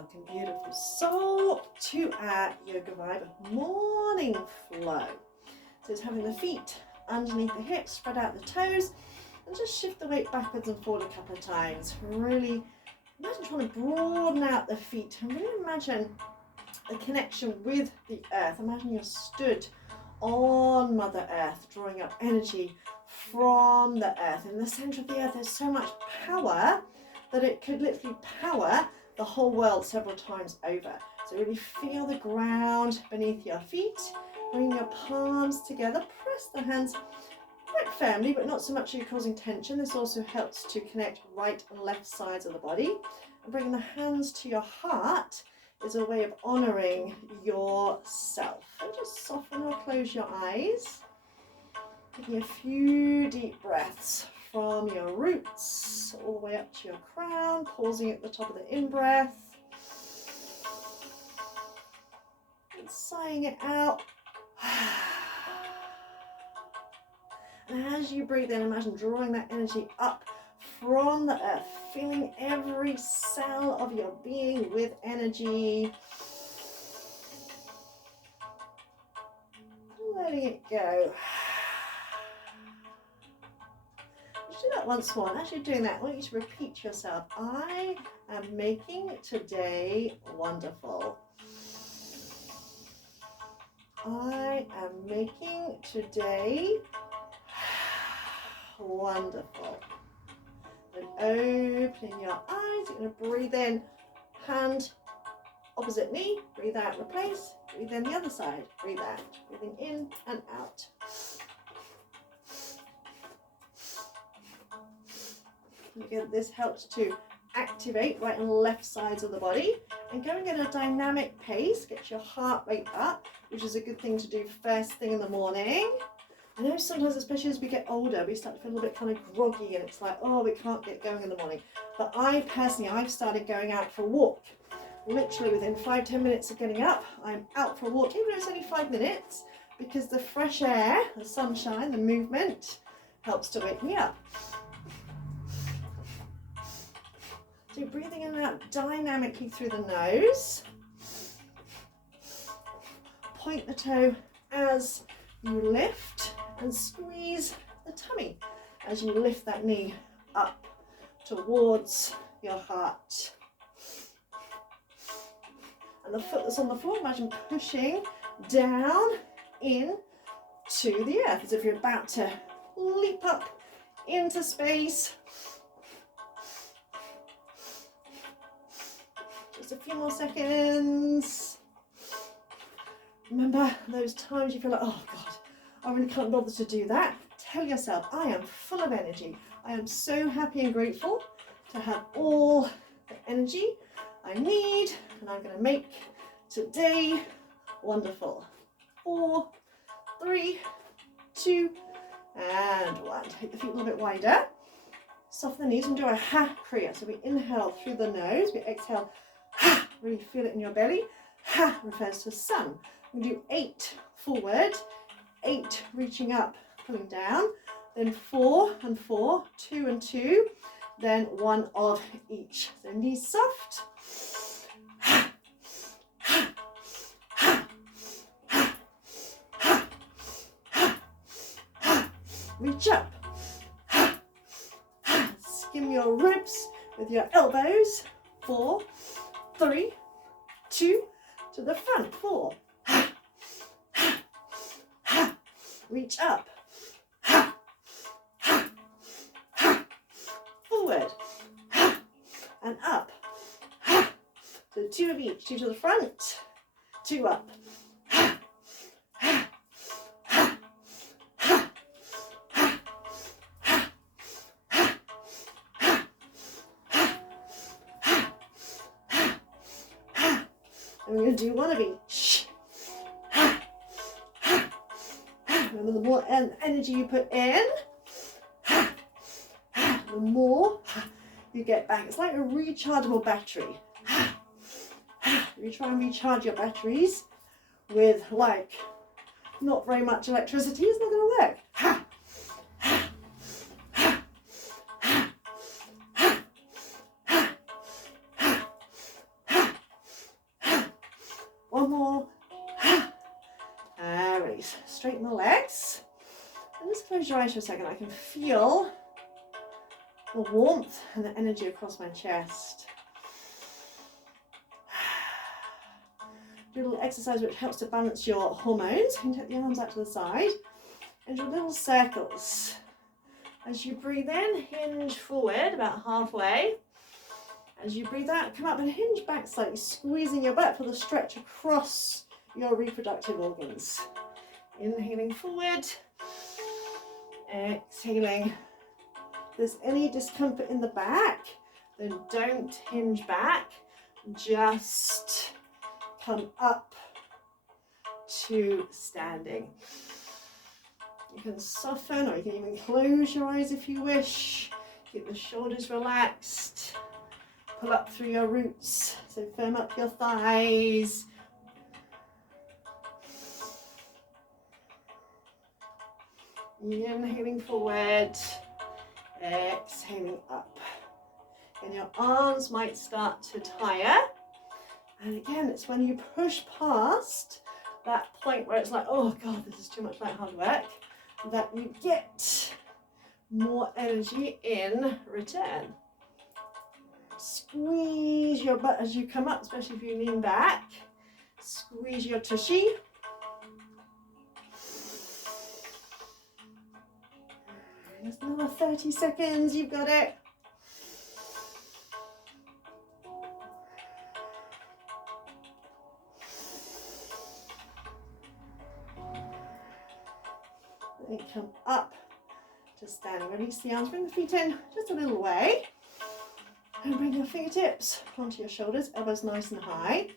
Welcome, beautiful soul, to our Yoga Vibe morning flow. So it's having the feet underneath the hips, spread out the toes, and just shift the weight backwards and forward a couple of times. Really imagine trying to broaden out the feet and really imagine a connection with the earth. Imagine you're stood on Mother Earth, drawing up energy from the earth. In the center of the earth, there's so much power that it could literally power the whole world several times over. So really feel the ground beneath your feet. Bring your palms together, press the hands quite firmly, but not so much you're causing tension. This also helps to connect right and left sides of the body. And bringing the hands to your heart is a way of honoring yourself. And just soften or close your eyes. Taking a few deep breaths from your roots all the way up to your crown, pausing at the top of the in-breath. And sighing it out. And as you breathe in, imagine drawing that energy up from the earth, filling every cell of your being with energy. Letting it go. Let's do that once more. And as you're doing that, I want you to repeat to yourself, I am making today wonderful. I am making today wonderful. Then opening your eyes, you're going to breathe in, hand opposite knee, breathe out, replace, breathe in the other side, breathe out, breathing in and out. Again, this helps to activate right and left sides of the body and going at a dynamic pace, get your heart rate up, which is a good thing to do first thing in the morning. I know sometimes, especially as we get older, we start to feel a little bit kind of groggy and it's like, oh, we can't get going in the morning. But I personally, I've started going out for a walk. Literally within 5-10 minutes of getting up, I'm out for a walk, even though it's only 5 minutes, because the fresh air, the sunshine, the movement helps to wake me up. So breathing in and out dynamically through the nose. Point the toe as you lift and squeeze the tummy as you lift that knee up towards your heart. And the foot that's on the floor, imagine pushing down in to the earth as if you're about to leap up into space. Just a few more seconds. Remember those times you feel like, oh God, I really can't bother to do that. Tell yourself, I am full of energy. I am so happy and grateful to have all the energy I need, and I'm going to make today wonderful. 4, 3, 2, and 1. Take the feet a little bit wider. Soften the knees and do a ha kriya. So we inhale through the nose, we exhale, ha, really feel it in your belly. Ha refers to sun. We do 8 forward, 8 reaching up, pulling down, then 4 and 4, 2 and 2, then 1 of each. So knees soft. Ha, ha, ha, ha, ha, ha, ha. Reach up. Ha, ha. Skim your ribs with your elbows. 4, 3, 2, to the front. 4. Ha, ha, ha. Reach up. Ha, ha, ha. Forward. Ha, and up. Ha. So 2 of each. 2 to the front. 2 up. Ha, ha, ha, ha, ha, ha, ha, ha, ha, ha, ha. And we're going to do 1 of each. Ha, ha, ha. Remember, the more energy you put in, ha, ha, the more you get back. It's like a rechargeable battery. Ha, ha. You try and recharge your batteries with like not very much electricity, it's not going to work. Ha, ha, ha, ha, ha, ha, ha, ha, One more. And release. Straighten the legs. And just close your eyes for a second. I can feel the warmth and the energy across my chest. Do a little exercise which helps to balance your hormones. You can take the arms out to the side and do little circles. As you breathe in, hinge forward about halfway. As you breathe out, come up and hinge back slightly, squeezing your butt for the stretch across your reproductive organs. Inhaling forward, exhaling. If there's any discomfort in the back, then don't hinge back, just come up to standing. You can soften, or you can even close your eyes if you wish. Keep the shoulders relaxed. Pull up through your roots, so firm up your thighs. Inhaling forward, exhaling up. And your arms might start to tire. And again, it's when you push past that point where it's like, oh God, this is too much like hard work, that you get more energy in return. Squeeze your butt as you come up, especially if you lean back. Squeeze your tushy. Just another 30 seconds, you've got it. Then come up to standing. Release the arms, bring the feet in just a little way. And bring your fingertips onto your shoulders, elbows nice and high.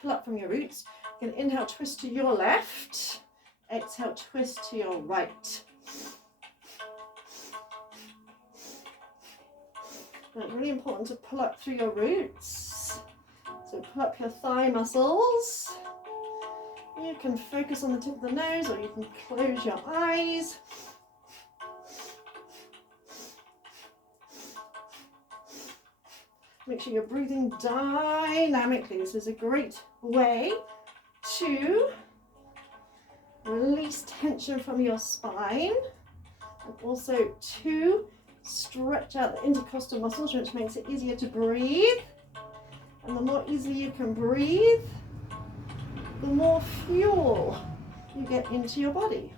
Pull up from your roots. You can inhale, twist to your left. Exhale, twist to your right. Now, it's really important to pull up through your roots. So pull up your thigh muscles. You can focus on the tip of the nose, or you can close your eyes. Make sure you're breathing dynamically. This is a great way to release tension from your spine, and also to stretch out the intercostal muscles, which makes it easier to breathe. And the more easily you can breathe, the more fuel you get into your body.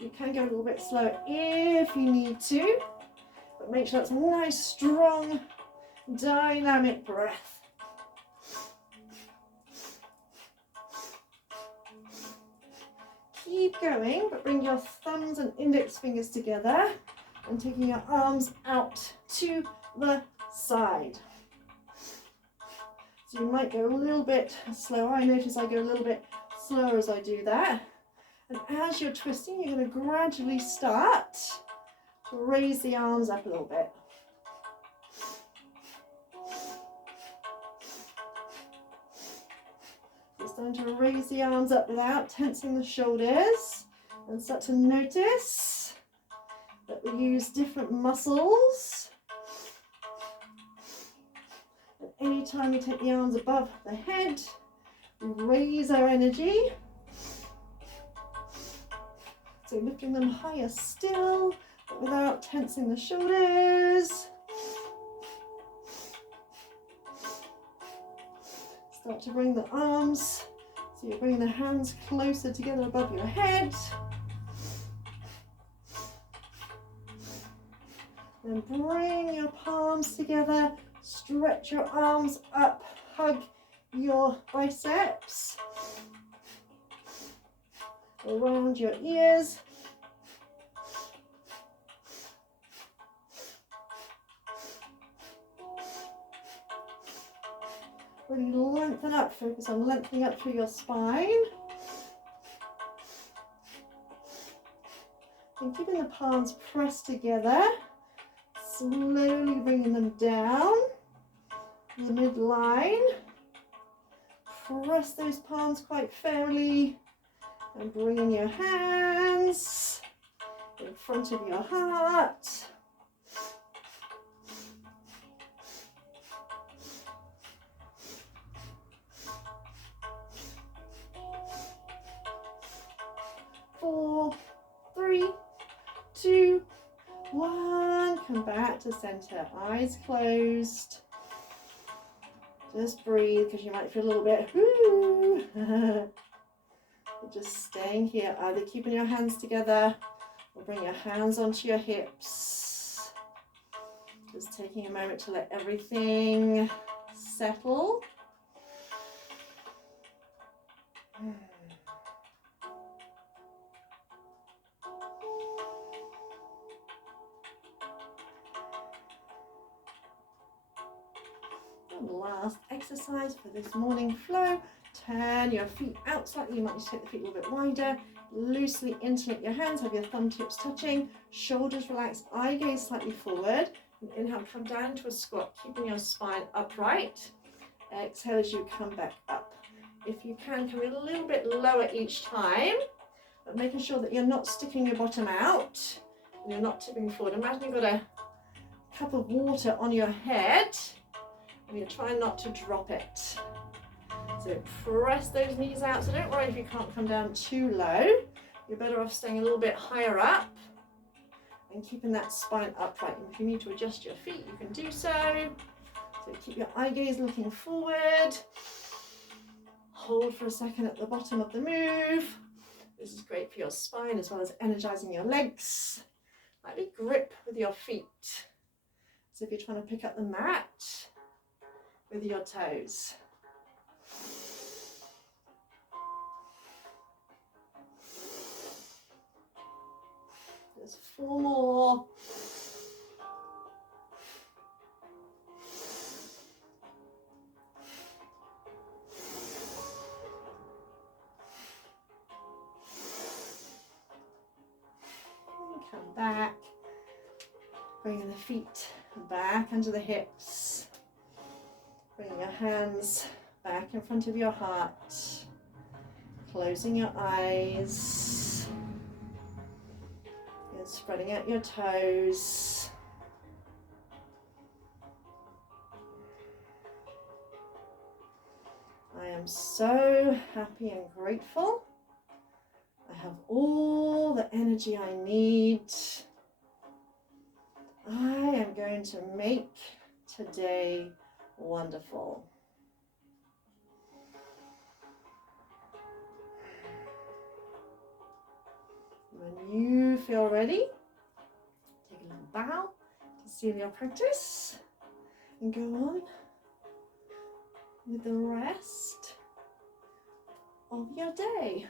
You can go a little bit slower if you need to, but make sure that's a nice, strong, dynamic breath. Keep going, but bring your thumbs and index fingers together and taking your arms out to the side. So you might go a little bit slower. I notice I go a little bit slower as I do that. And as you're twisting, you're going to gradually start to raise the arms up a little bit. It's time to raise the arms up without tensing the shoulders, and start to notice that we use different muscles. And anytime we take the arms above the head, we raise our energy. So lifting them higher still, but without tensing the shoulders. Start to bring the arms, so you're bringing the hands closer together above your head. Then bring your palms together, stretch your arms up, hug your biceps around your ears. Really lengthen up, focus on lengthening up through your spine. And keeping the palms pressed together, slowly bringing them down to the midline. Press those palms quite firmly and bring in your hands in front of your heart. to center, eyes closed. Just breathe, because you might feel a little bit, just staying here, either keeping your hands together or bring your hands onto your hips. Just taking a moment to let everything settle. And last exercise for this morning flow. Turn your feet out slightly. You might need to take the feet a little bit wider. Loosely interlink your hands. Have your thumb tips touching. Shoulders relaxed. Eye gaze slightly forward. And inhale, come down to a squat, keeping your spine upright. Exhale as you come back up. If you can, come a little bit lower each time, but making sure that you're not sticking your bottom out and you're not tipping forward. Imagine you've got a cup of water on your head and you're trying not to drop it. So press those knees out. So don't worry if you can't come down too low. You're better off staying a little bit higher up and keeping that spine upright. And if you need to adjust your feet, you can do so. So keep your eye gaze looking forward. Hold for a second at the bottom of the move. This is great for your spine as well as energizing your legs. Lightly grip with your feet. So if you're trying to pick up the mat with your toes. Just 4 more. Come back, bringing the feet back under the hips, bringing your hands back in front of your heart, closing your eyes, and spreading out your toes. I am so happy and grateful. I have all the energy I need. I am going to make today wonderful. When you feel ready, take a little bow to seal your practice and go on with the rest of your day.